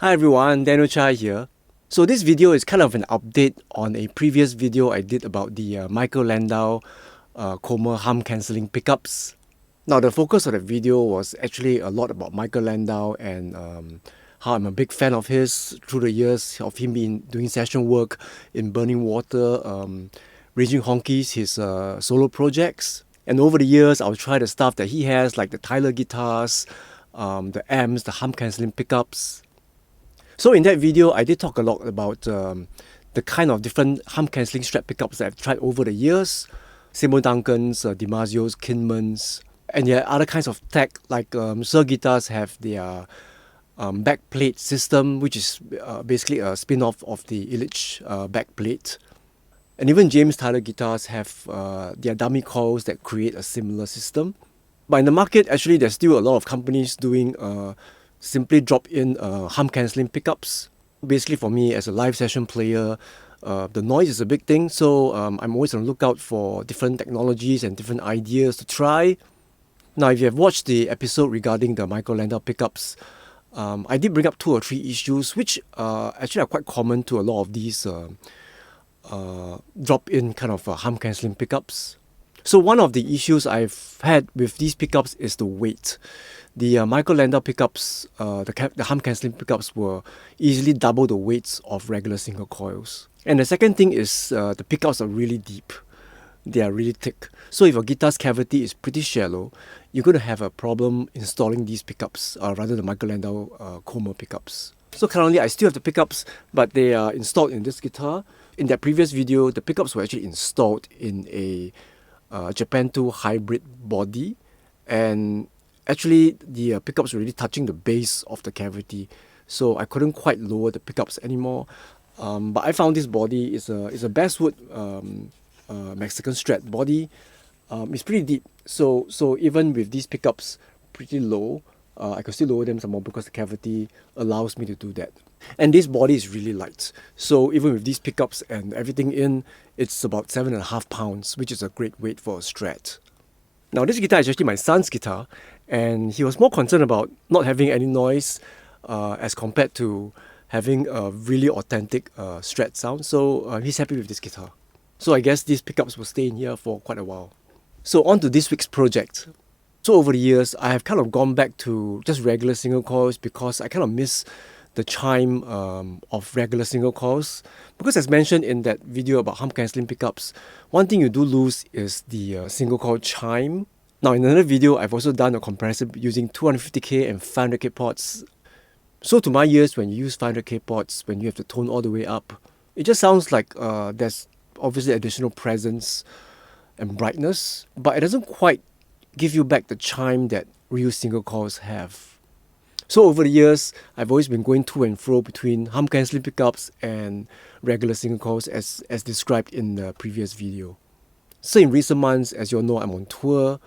Hi everyone, Daniel Chai here. So this video is kind of an update on a previous video I did about the Michael Landau Comer hum cancelling pickups. Now the focus of the video was actually a lot about Michael Landau and how I'm a big fan of his through the years of him doing session work in Burning Water, Raging Honkies, his solo projects. And over the years, I'll try the stuff that he has, like the Tyler guitars, the amps, the hum cancelling pickups. So in that video, I did talk a lot about the kind of different hum cancelling Strat pickups that I've tried over the years. Simo Duncan's, Dimarzios, Kinman's, and yeah, other kinds of tech like Sir guitars have their backplate system, which is basically a spin-off of the Illich backplate. And even James Tyler guitars have their dummy coils that create a similar system. But in the market, actually, there's still a lot of companies doing simply drop-in hum cancelling pickups. Basically, for me, as a live session player, the noise is a big thing, so I'm always on the lookout for different technologies and different ideas to try. Now, if you have watched the episode regarding the Michael Landau pickups, I did bring up 2 or 3 issues which actually are quite common to a lot of these drop-in kind of hum cancelling pickups. So one of the issues I've had with these pickups is the weight. The Michael Landau pickups, the hum cancelling pickups were easily double the weights of regular single coils. And the second thing is the pickups are really deep. They are really thick. So if your guitar's cavity is pretty shallow, you're going to have a problem installing these pickups, rather the Michael Landau Comer pickups. So currently I still have the pickups, but they are installed in this guitar. In that previous video, the pickups were actually installed in a Japan 2 hybrid body, and actually the pickups were really touching the base of the cavity, so I couldn't quite lower the pickups anymore. But I found this body is a basswood Mexican Strat body. It's pretty deep, so even with these pickups pretty low, I could still lower them some more because the cavity allows me to do that. And this body is really light, so even with these pickups and everything in, it's about 7.5 pounds, which is a great weight for a Strat. Now this guitar is actually my son's guitar, and he was more concerned about not having any noise as compared to having a really authentic Strat sound, so he's happy with this guitar. So I guess these pickups will stay in here for quite a while. So on to this week's project. So over the years, I have kind of gone back to just regular single coils because I kind of miss the chime of regular single coils. Because as mentioned in that video about hum cancelling pickups, one thing you do lose is the single coil chime. Now in another video, I've also done a comparison using 250k and 500k pots. So to my ears, when you use 500k pots, when you have the tone all the way up, it just sounds like there's obviously additional presence and brightness, but it doesn't quite give you back the chime that real single coils have. So over the years, I've always been going to and fro between hum cancelling pickups and regular single coils as described in the previous video. So in recent months, as you all know, I'm on tour,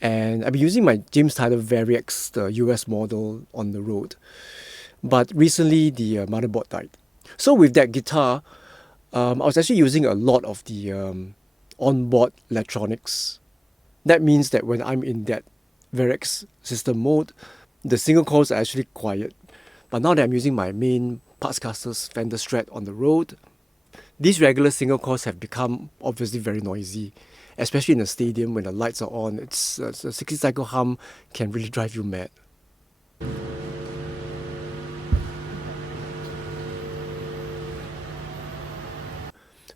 and I've been using my James Tyler Variax, the US model, on the road. But recently, the motherboard died. So with that guitar, I was actually using a lot of the onboard electronics. That means that when I'm in that Variax system mode, the single coils are actually quiet. But now that I'm using my main parts casters Fender Strat on the road, these regular single coils have become obviously very noisy, especially in a stadium when the lights are on. It's a 60 cycle hum can really drive you mad.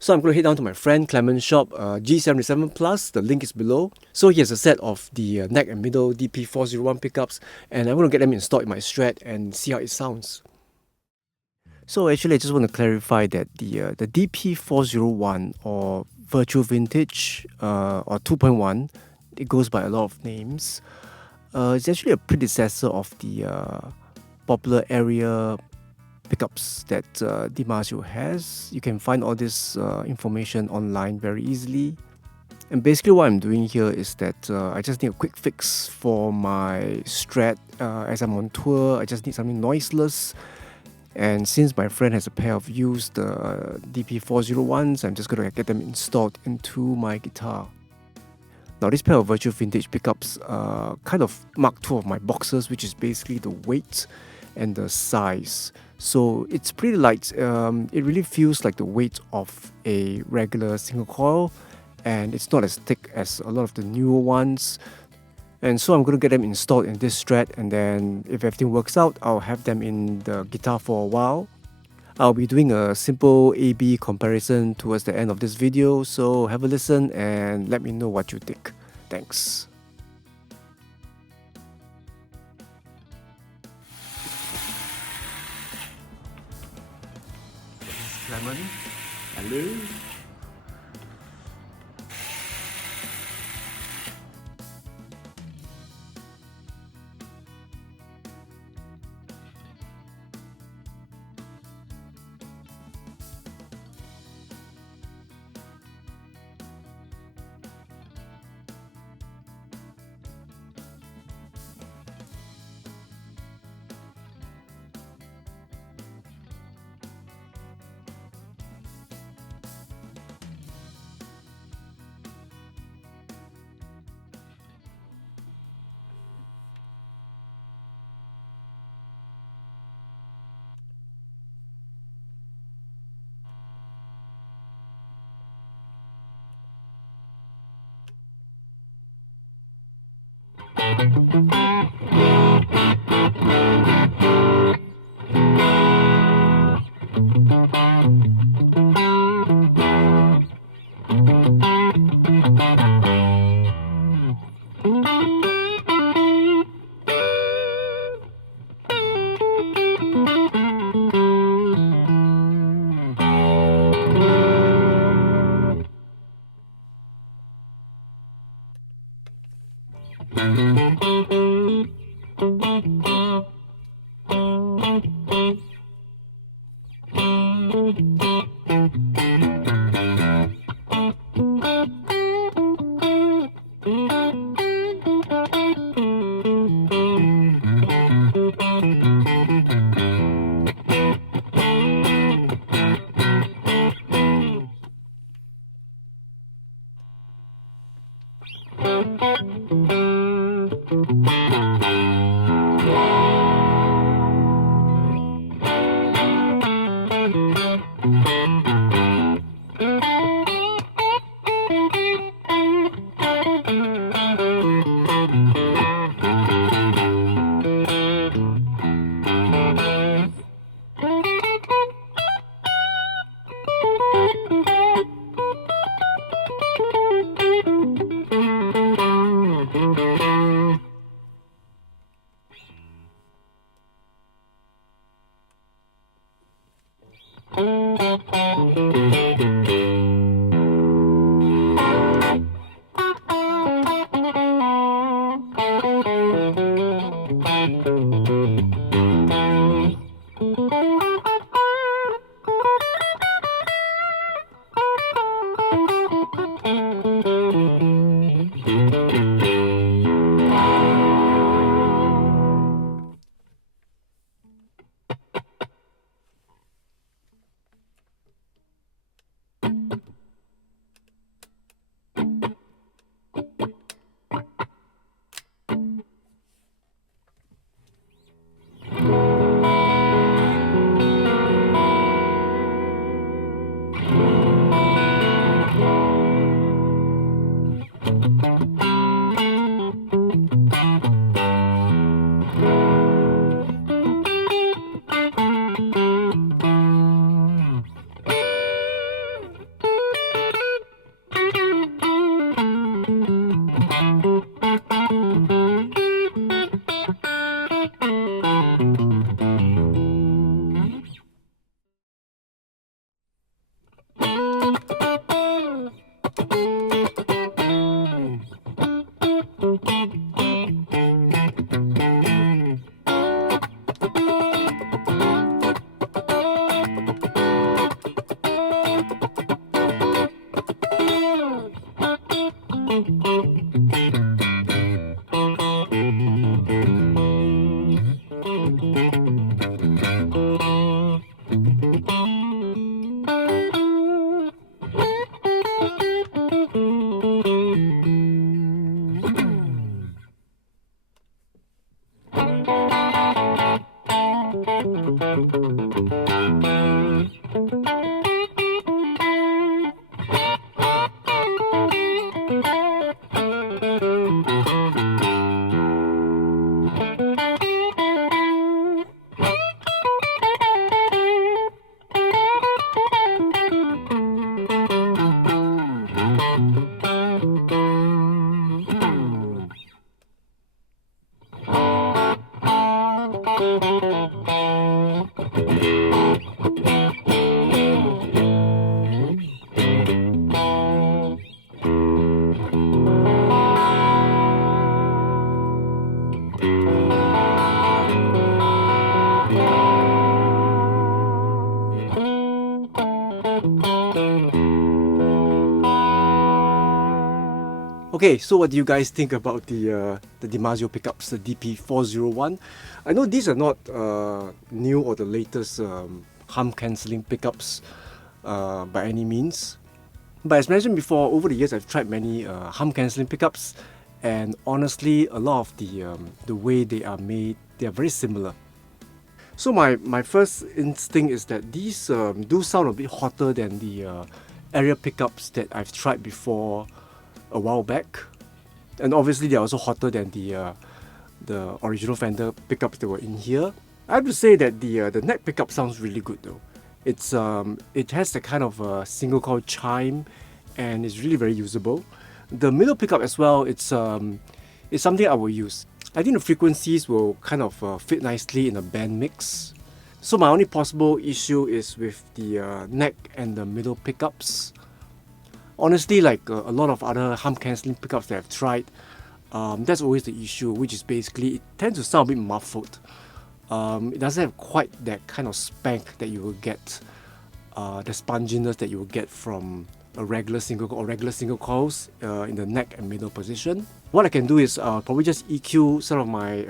So I'm going to head down to my friend Clement's shop, G77 Plus, the link is below. So he has a set of the neck and middle DP401 pickups, and I'm going to get them installed in my Strat and see how it sounds. So actually I just want to clarify that the DP401 or Virtual Vintage or 2.1, it goes by a lot of names. It's actually a predecessor of the popular area pickups that Dimarzio has. You can find all this information online very easily. And basically what I'm doing here is that I just need a quick fix for my Strat. As I'm on tour, I just need something noiseless. And since my friend has a pair of used DP401s, I'm just going to get them installed into my guitar. Now this pair of Virtual Vintage pickups kind of mark 2 of my boxes, which is basically the weight and the size. So it's pretty light. It really feels like the weight of a regular single coil, and it's not as thick as a lot of the newer ones. And so I'm going to get them installed in this Strat, and then if everything works out, I'll have them in the guitar for a while. I'll be doing a simple A-B comparison towards the end of this video, so have a listen and let me know what you think. Thanks. Lemon. Hello. Okay, so what do you guys think about the Dimarzio pickups, the DP401? I know these are not new or the latest hum cancelling pickups by any means. But as mentioned before, over the years I've tried many hum cancelling pickups, and honestly, a lot of the way they are made, they are very similar. So my first instinct is that these do sound a bit hotter than the area pickups that I've tried before a while back, and obviously they're also hotter than the original Fender pickups that were in here. I have to say that the neck pickup sounds really good though. It has the kind of single coil chime, and it's really very usable. The middle pickup as well, it's something I will use. I think the frequencies will kind of fit nicely in a band mix. So my only possible issue is with the neck and the middle pickups. Honestly, like a lot of other hum cancelling pickups that I've tried, that's always the issue, which is basically it tends to sound a bit muffled. It doesn't have quite that kind of spank that you will get, the sponginess that you will get from a regular single coils in the neck and middle position. What I can do is probably just EQ some of my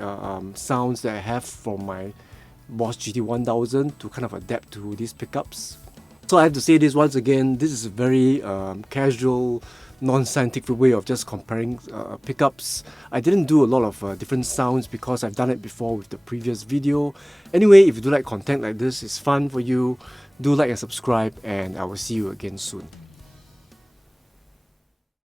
sounds that I have from my Boss GT1000 to kind of adapt to these pickups. So I have to say this once again, this is a very casual, non-scientific way of just comparing pickups. I didn't do a lot of different sounds because I've done it before with the previous video. Anyway, if you do like content like this, it's fun for you, do like and subscribe, and I will see you again soon.